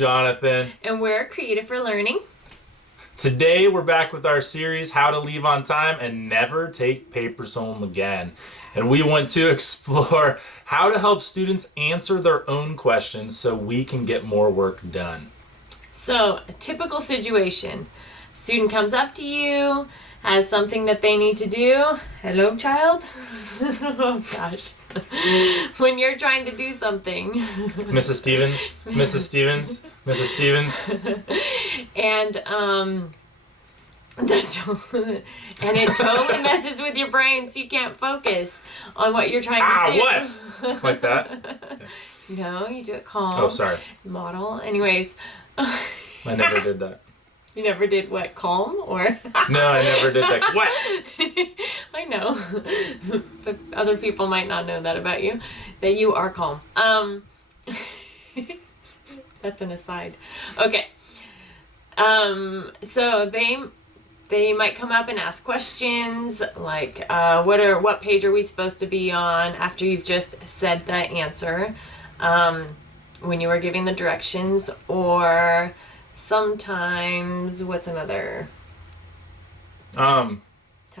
Jonathan. And we're Creative for Learning. Today we're back with our series, How to Leave on Time and Never Take Papers Home Again. And we want to explore how to help students answer their own questions so we can get more work done. So, a typical situation. Student comes up to you, has something that they need to do. Hello, child? Oh, gosh. When you're trying to do something. Mrs. Stevens, Mrs. Stevens, Mrs. Stevens. And, and it totally messes with your brain so you can't focus on what you're trying to do. What? Like that? No, you do it calm. Oh, sorry. Model. Anyways. I never did that. You never did what? Calm? Or? No, I never did that. What? I know. But other people might not know that about you. That you are calm. That's an aside. Okay. So they might come up and ask questions like, what page are we supposed to be on after you've just said the answer, when you were giving the directions, or sometimes what's another?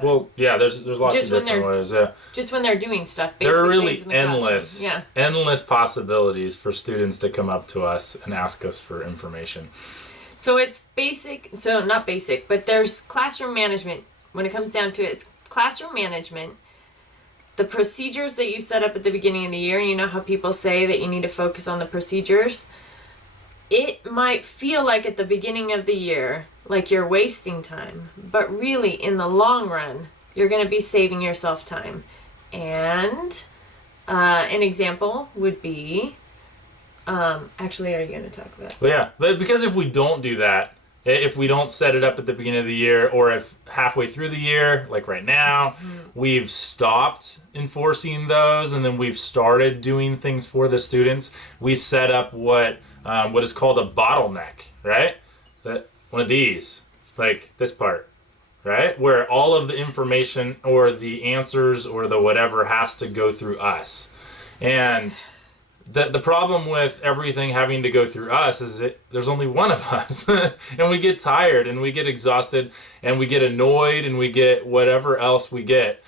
Well, yeah, there's lots of different ways. Yeah. Just when they're doing stuff. There are really endless possibilities for students to come up to us and ask us for information. So it's not basic, but there's classroom management. When it comes down to it, it's classroom management. The procedures that you set up at the beginning of the year, and you know how people say that you need to focus on the procedures. It might feel like at the beginning of the year, like you're wasting time, but really in the long run, you're going to be saving yourself time. And an example would be, actually, are you going to talk about it? Well, yeah, but because if we don't do that, if we don't set it up at the beginning of the year, or if halfway through the year, like right now, we've stopped enforcing those, and then we've started doing things for the students, we set up what is called a bottleneck, right? One of these, like this part, right? Where all of the information or the answers or the whatever has to go through us. And the problem with everything having to go through us is that there's only one of us. And we get tired and we get exhausted and we get annoyed and we get whatever else we get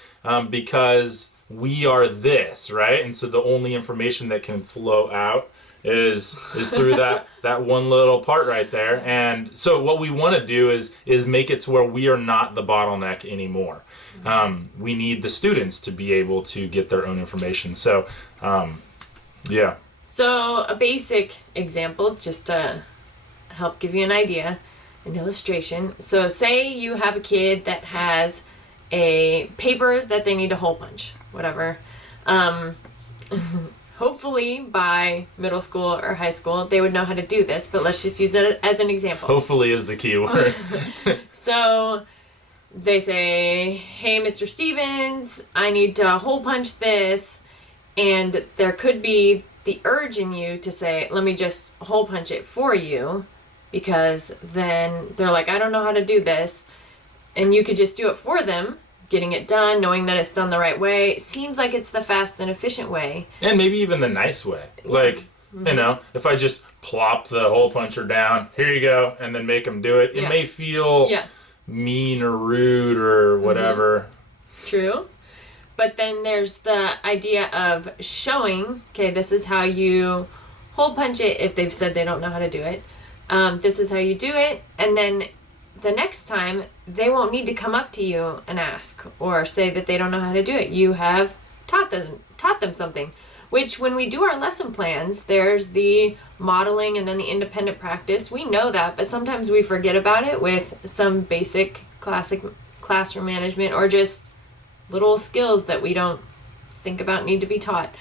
because we are this, right? And so the only information that can flow out is through that one little part right there. And so what we want to do is make it to where we are not the bottleneck anymore. We need the students to be able to get their own information. So yeah. So a basic example, just to help give you an idea, an illustration. So say you have a kid that has a paper that they need to hole punch, whatever. Hopefully by middle school or high school, they would know how to do this, but let's just use it as an example. Hopefully is the key word. So they say, hey, Mr. Stevens, I need to hole punch this. And there could be the urge in you to say, let me just hole punch it for you, because then they're like, I don't know how to do this. And you could just do it for them, getting it done, knowing that it's done the right way. It seems like it's the fast and efficient way. And maybe even the nice way. Like, you know, if I just plop the hole puncher down, here you go, and then make them do it, it may feel mean or rude or whatever. True. But then there's the idea of showing, okay, this is how you hole punch it if they've said they don't know how to do it. This is how you do it. And then the next time, they won't need to come up to you and ask or say that they don't know how to do it. You have taught them something. Which, when we do our lesson plans, there's the modeling and then the independent practice. We know that, but sometimes we forget about it with some basic classroom management or just little skills that we don't think about need to be taught.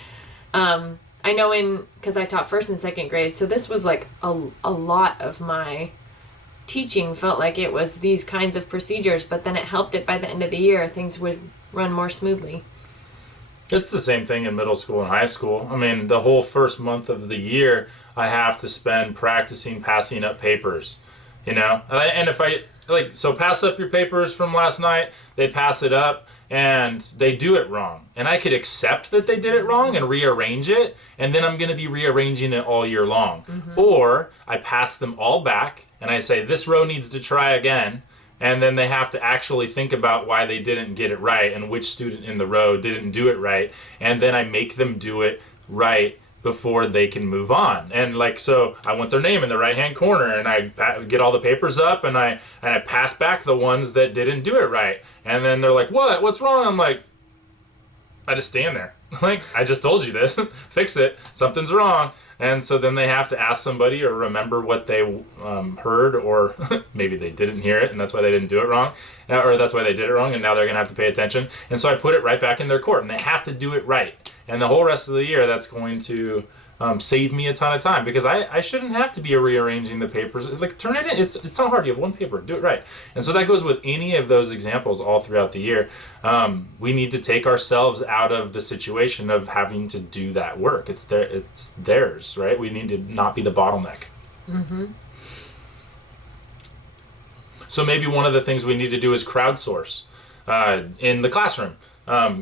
I know because I taught first and second grade, so this was like a lot of my teaching felt like it was these kinds of procedures, but then it helped it by the end of the year. Things would run more smoothly. It's the same thing in middle school and high school. I mean, the whole first month of the year, I have to spend practicing passing up papers, you know? And if I like, so pass up your papers from last night. They pass it up and they do it wrong. And I could accept that they did it wrong and rearrange it, and then I'm going to be rearranging it all year long. Or I pass them all back and I say, this row needs to try again. And then they have to actually think about why they didn't get it right and which student in the row didn't do it right. And then I make them do it right before they can move on. And like, so I want their name in the right-hand corner, and I get all the papers up, and I pass back the ones that didn't do it right. And then they're like, what's wrong? I'm like, I just stand there. Like, I just told you this. Fix it. Something's wrong. And so then they have to ask somebody or remember what they heard, or maybe they didn't hear it and that's why they didn't do it wrong, or that's why they did it wrong and now they're going to have to pay attention. And so I put it right back in their court, and they have to do it right. And the whole rest of the year, that's going to save me a ton of time, because I shouldn't have to be rearranging the papers. Like, turn it in. It's not hard. You have one paper. Do it right. And so that goes with any of those examples all throughout the year. We need to take ourselves out of the situation of having to do that work. It's theirs, right? We need to not be the bottleneck. So maybe one of the things we need to do is crowdsource in the classroom.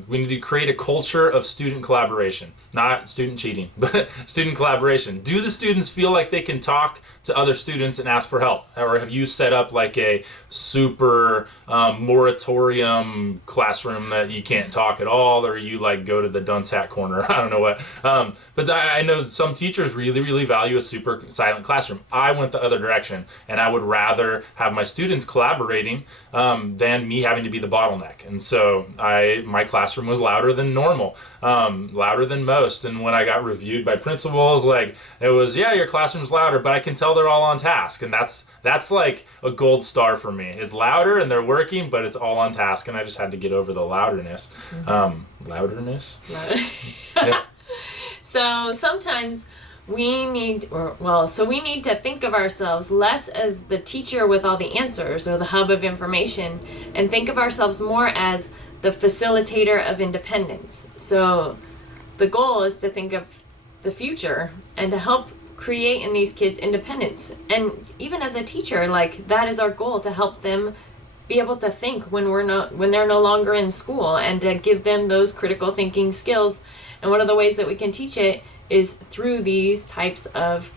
We need to create a culture of student collaboration, not student cheating, but student collaboration. Do the students feel like they can talk to other students and ask for help? Or have you set up like a super moratorium classroom that you can't talk at all, or you like go to the dunce hat corner? I don't know what. But I know some teachers really, really value a super silent classroom. I went the other direction, and I would rather have my students collaborating than me having to be the bottleneck. And so my classroom was louder than normal, louder than most. And when I got reviewed by principals, like, it was, yeah, your classroom's louder, but I can tell they're all on task. And that's like a gold star for me. It's louder and they're working, but it's all on task. And I just had to get over the louderness. Louderness? Yeah. So sometimes we need to think of ourselves less as the teacher with all the answers or the hub of information, and think of ourselves more as the facilitator of independence. So the goal is to think of the future and to help create in these kids independence. And even as a teacher, like, that is our goal, to help them be able to think when they're no longer in school, and to give them those critical thinking skills. And one of the ways that we can teach it is through these types of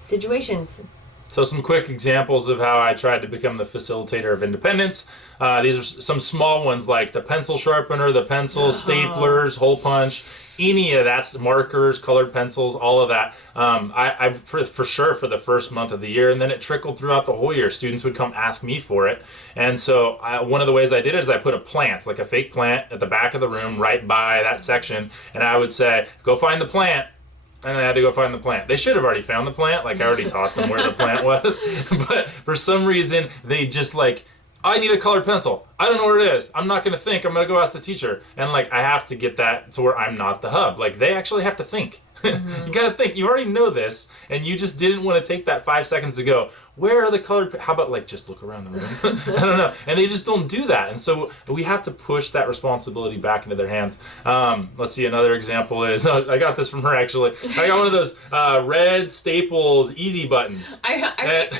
situations. So some quick examples of how I tried to become the facilitator of independence. These are some small ones, like the pencil sharpener, the pencil, staplers, hole punch, any of that, markers, colored pencils, all of that. I for sure for the first month of the year, and then it trickled throughout the whole year. Students would come ask me for it. And so one of the ways I did it is I put a plant, like a fake plant, at the back of the room right by that section, and I would say, go find the plant. And I had to go find the plant. They should have already found the plant. Like, I already taught them where the plant was. But for some reason, they just like, I need a colored pencil. I don't know where it is. I'm not going to think. I'm going to go ask the teacher. And like, I have to get that to where I'm not the hub. Like, they actually have to think. You got to think. You already know this, and you just didn't want to take that 5 seconds to go, where are the colored, how about like just look around the room? I don't know. And they just don't do that. And so we have to push that responsibility back into their hands. Let's see, another example is, I got this from her actually. I got one of those red Staples easy buttons. I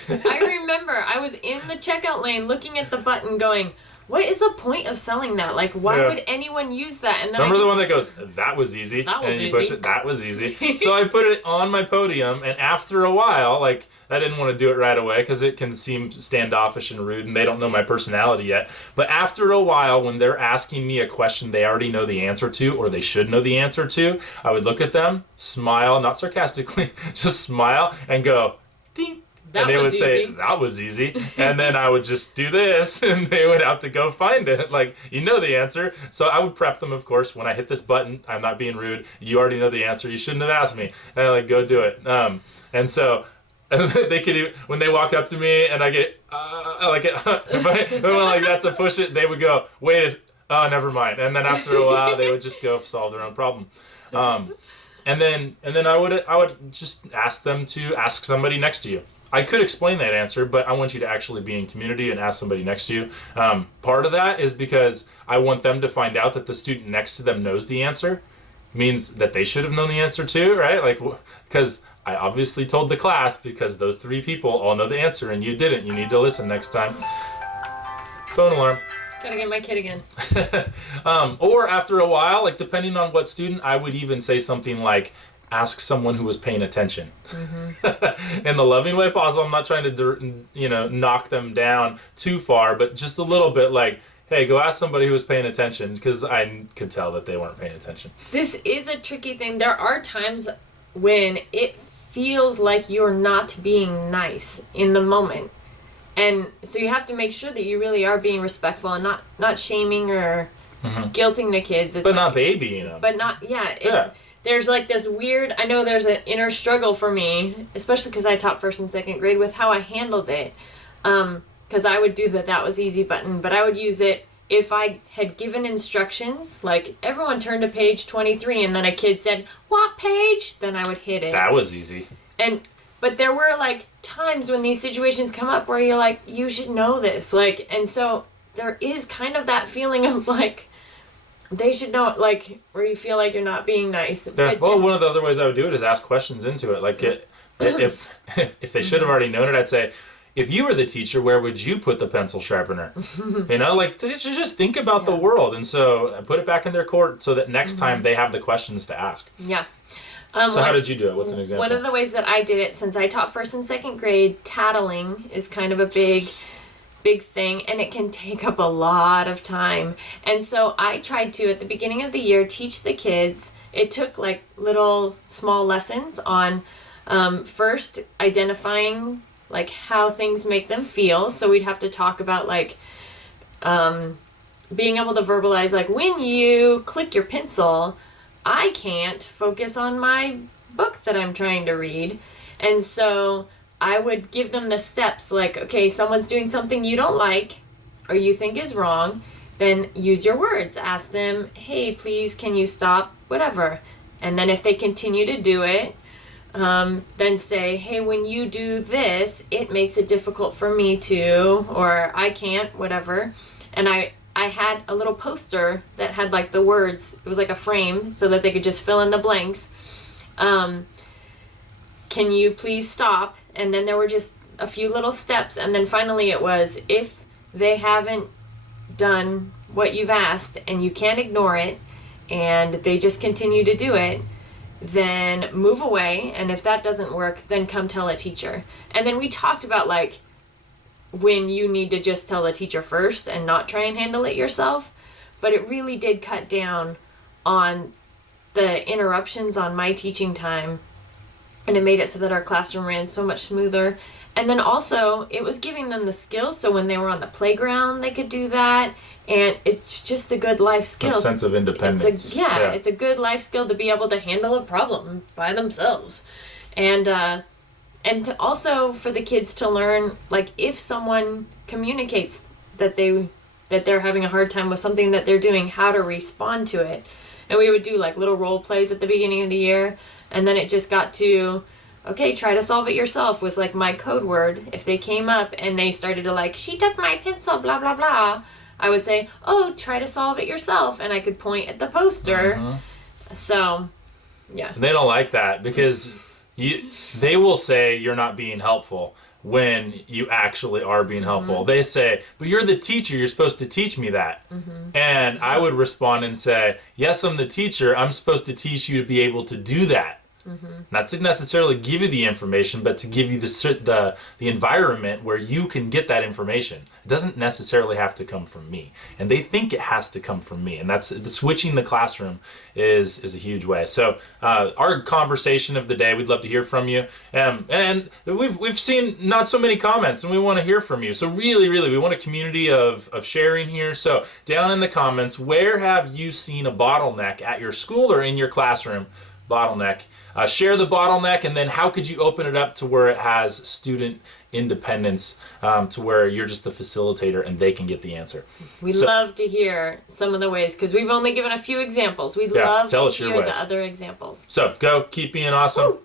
remember I was in the checkout lane looking at the button going, what is the point of selling that? Like, why would anyone use that? And then remember the one that goes, that was easy. That was and you easy. push it, that was easy. So I put it on my podium, and after a while, like, I didn't want to do it right away because it can seem standoffish and rude, and they don't know my personality yet. But after a while, when they're asking me a question they already know the answer to, or they should know the answer to, I would look at them, smile, not sarcastically, just smile, and go, ding. And they would say, that was easy. And then I would just do this, and they would have to go find it. Like, you know the answer. So I would prep them, of course. When I hit this button, I'm not being rude. You already know the answer. You shouldn't have asked me. And I like, go do it. And so they could even, when they walk up to me and I get, if I went like that to push it, they would go, wait, oh, never mind. And then after a while, they would just go solve their own problem. And then I would just ask them to ask somebody next to you. I could explain that answer, but I want you to actually be in community and ask somebody next to you. Part of that is because I want them to find out that the student next to them knows the answer. Means that they should have known the answer too, right? Like, because I obviously told the class, because those 3 people all know the answer and you didn't. You need to listen next time. phone alarm. Gotta get my kid again. Or after a while, like depending on what student, I would even say something like, ask someone who was paying attention. In the loving way possible. I'm not trying to, knock them down too far, but just a little bit like, hey, go ask somebody who was paying attention, because I could tell that they weren't paying attention. This is a tricky thing. There are times when it feels like you're not being nice in the moment. And so you have to make sure that you really are being respectful and not shaming or guilting the kids. It's but not babying them. But not, there's like this weird, I know there's an inner struggle for me, especially because I taught 1st and 2nd grade, with how I handled it. Because I would do that was easy button, but I would use it if I had given instructions, like everyone turned to page 23 and then a kid said, what page? Then I would hit it. That was easy. But there were like times when these situations come up where you're like, you should know this. Like, and so there is kind of that feeling of like, they should know, like, where you feel like you're not being nice. Yeah. Well, one of the other ways I would do it is ask questions into it. Like, if they should have already known it, I'd say, if you were the teacher, where would you put the pencil sharpener? Like, they should just think about the world. And so put it back in their court so that next time they have the questions to ask. Yeah. So how did you do it? What's an example? One of the ways that I did it, since I taught 1st and 2nd grade, tattling is kind of a big thing, and it can take up a lot of time. And so I tried to, at the beginning of the year, teach the kids. It took like little small lessons on first identifying like how things make them feel. So we'd have to talk about like being able to verbalize, like, when you click your pencil, I can't focus on my book that I'm trying to read. And so I would give them the steps, like, okay, someone's doing something you don't like or you think is wrong, then use your words. Ask them, hey, please, can you stop? Whatever. And then if they continue to do it, then say, hey, when you do this, it makes it difficult for me to, or I can't, whatever. And I had a little poster that had like the words. It was like a frame so that they could just fill in the blanks. Can you please stop? And then there were just a few little steps. And then finally it was, if they haven't done what you've asked and you can't ignore it and they just continue to do it, then move away. And if that doesn't work, then come tell a teacher. And then we talked about like when you need to just tell a teacher first and not try and handle it yourself. But it really did cut down on the interruptions on my teaching time. And it made it so that our classroom ran so much smoother. And then also, it was giving them the skills, so when they were on the playground, they could do that. And it's just a good life skill. A sense of independence. It's a good life skill to be able to handle a problem by themselves. And to also for the kids to learn, like, if someone communicates that they're having a hard time with something that they're doing, how to respond to it. And we would do like little role plays at the beginning of the year. And then it just got to, okay, try to solve it yourself was like my code word. If they came up and they started to like, she took my pencil, blah, blah, blah, I would say, oh, try to solve it yourself. And I could point at the poster. So, yeah. And they don't like that because they will say you're not being helpful when you actually are being helpful. They say, but you're the teacher, you're supposed to teach me that. And I would respond and say, yes, I'm the teacher, I'm supposed to teach you to be able to do that. Not to necessarily give you the information, but to give you the environment where you can get that information. It doesn't necessarily have to come from me. And they think it has to come from me. And that's switching the classroom is a huge way. So our conversation of the day, we'd love to hear from you. And we've seen not so many comments, and we want to hear from you. So really, really, we want a community of sharing here. So down in the comments, where have you seen a bottleneck at your school or in your classroom? Bottleneck. Share the bottleneck, and then how could you open it up to where it has student independence, to where you're just the facilitator and they can get the answer. We'd love to hear some of the ways, because we've only given a few examples. We'd love to hear the other examples. So go, keep being awesome. Woo!